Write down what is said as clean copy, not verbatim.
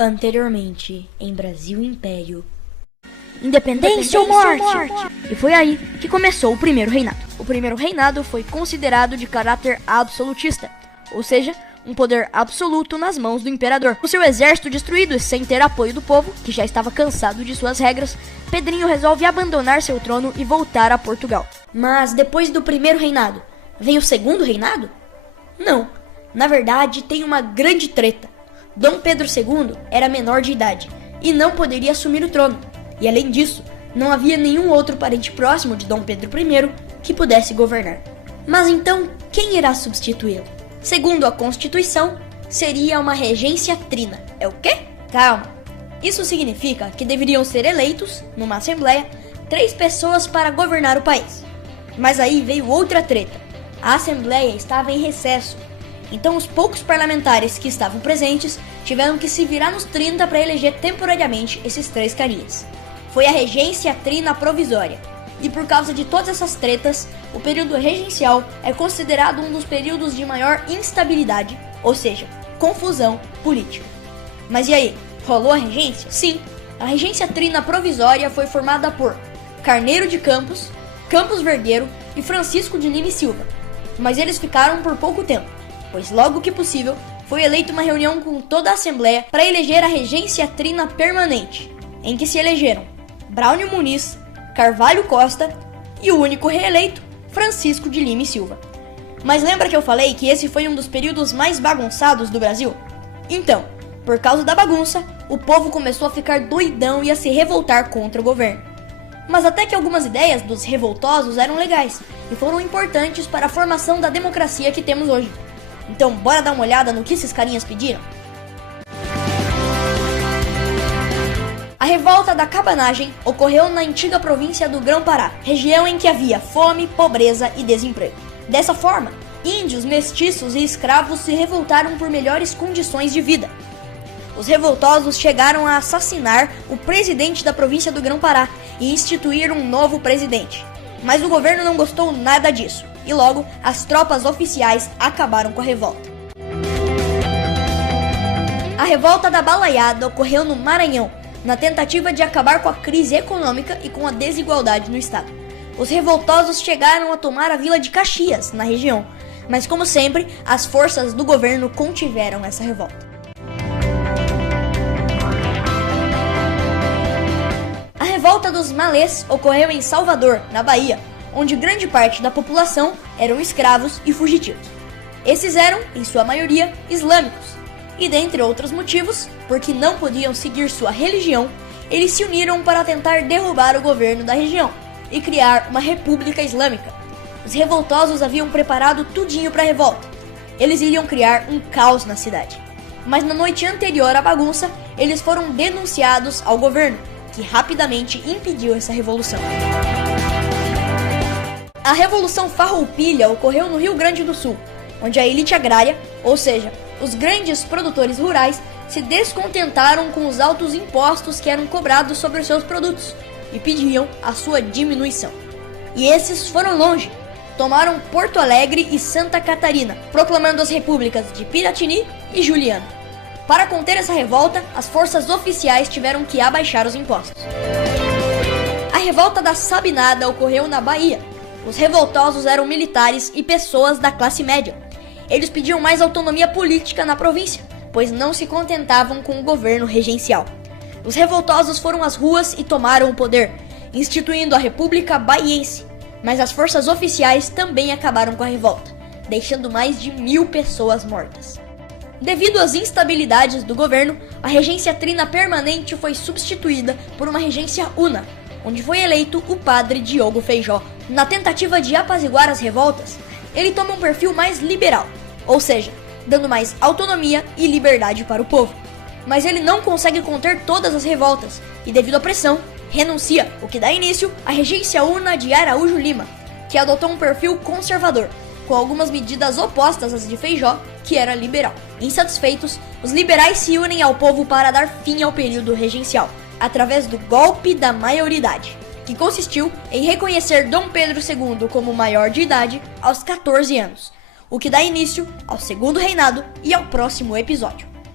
Anteriormente, em Brasil Império. Independência ou morte! E foi aí que começou o primeiro reinado. O primeiro reinado foi considerado de caráter absolutista, ou seja, um poder absoluto nas mãos do imperador. Com seu exército destruído e sem ter apoio do povo, que já estava cansado de suas regras, Pedrinho resolve abandonar seu trono e voltar a Portugal. Mas depois do primeiro reinado, vem o segundo reinado? Não, na verdade tem uma grande treta. Dom Pedro II era menor de idade e não poderia assumir o trono. E além disso, não havia nenhum outro parente próximo de Dom Pedro I que pudesse governar. Mas então, quem irá substituí-lo? Segundo a Constituição, seria uma regência trina. É o quê? Calma. Isso significa que deveriam ser eleitos, numa assembleia, 3 pessoas para governar o país. Mas aí veio outra treta. A assembleia estava em recesso. Então os poucos parlamentares que estavam presentes tiveram que se virar nos 30 para eleger temporariamente esses 3 carinhas. Foi a regência trina provisória. E por causa de todas essas tretas, o período regencial é considerado um dos períodos de maior instabilidade, ou seja, confusão política. Mas e aí, rolou a regência? Sim, a regência trina provisória foi formada por Carneiro de Campos, Campos Vergueiro e Francisco de Lima e Silva. Mas eles ficaram por pouco tempo, pois logo que possível foi eleita uma reunião com toda a Assembleia para eleger a regência trina permanente, em que se elegeram Braulio Muniz, Carvalho Costa e o único reeleito, Francisco de Lima e Silva. Mas lembra que eu falei que esse foi um dos períodos mais bagunçados do Brasil? Então, por causa da bagunça, o povo começou a ficar doidão e a se revoltar contra o governo. Mas até que algumas ideias dos revoltosos eram legais e foram importantes para a formação da democracia que temos hoje. Então, bora dar uma olhada no que esses carinhas pediram? A revolta da cabanagem ocorreu na antiga província do Grão-Pará, região em que havia fome, pobreza e desemprego. Dessa forma, índios, mestiços e escravos se revoltaram por melhores condições de vida. Os revoltosos chegaram a assassinar o presidente da província do Grão-Pará e instituir um novo presidente. Mas o governo não gostou nada disso, e logo as tropas oficiais acabaram com a revolta. A revolta da Balaiada ocorreu no Maranhão, na tentativa de acabar com a crise econômica e com a desigualdade no estado. Os revoltosos chegaram a tomar a vila de Caxias, na região, mas como sempre, as forças do governo contiveram essa revolta. A revolta dos Malês ocorreu em Salvador, na Bahia, onde grande parte da população eram escravos e fugitivos. Esses eram, em sua maioria, islâmicos. E dentre outros motivos, porque não podiam seguir sua religião, eles se uniram para tentar derrubar o governo da região e criar uma república islâmica. Os revoltosos haviam preparado tudinho para a revolta. Eles iriam criar um caos na cidade. Mas na noite anterior à bagunça, eles foram denunciados ao governo, que rapidamente impediu essa revolução. A Revolução Farroupilha ocorreu no Rio Grande do Sul, onde a elite agrária, ou seja, os grandes produtores rurais, se descontentaram com os altos impostos que eram cobrados sobre os seus produtos e pediam a sua diminuição. E esses foram longe, tomaram Porto Alegre e Santa Catarina, proclamando as repúblicas de Piratini e Juliana. Para conter essa revolta, as forças oficiais tiveram que abaixar os impostos. A revolta da Sabinada ocorreu na Bahia. Os revoltosos eram militares e pessoas da classe média. Eles pediam mais autonomia política na província, pois não se contentavam com o governo regencial. Os revoltosos foram às ruas e tomaram o poder, instituindo a República Baiense. Mas as forças oficiais também acabaram com a revolta, deixando mais de 1000 pessoas mortas. Devido às instabilidades do governo, a regência trina permanente foi substituída por uma regência una, onde foi eleito o padre Diogo Feijó. Na tentativa de apaziguar as revoltas, ele toma um perfil mais liberal, ou seja, dando mais autonomia e liberdade para o povo. Mas ele não consegue conter todas as revoltas e, devido à pressão, renuncia, o que dá início à regência una de Araújo Lima, que adotou um perfil conservador, com algumas medidas opostas às de Feijó, que era liberal. Insatisfeitos, os liberais se unem ao povo para dar fim ao período regencial, através do golpe da maioridade, que consistiu em reconhecer Dom Pedro II como maior de idade aos 14 anos, o que dá início ao segundo reinado e ao próximo episódio.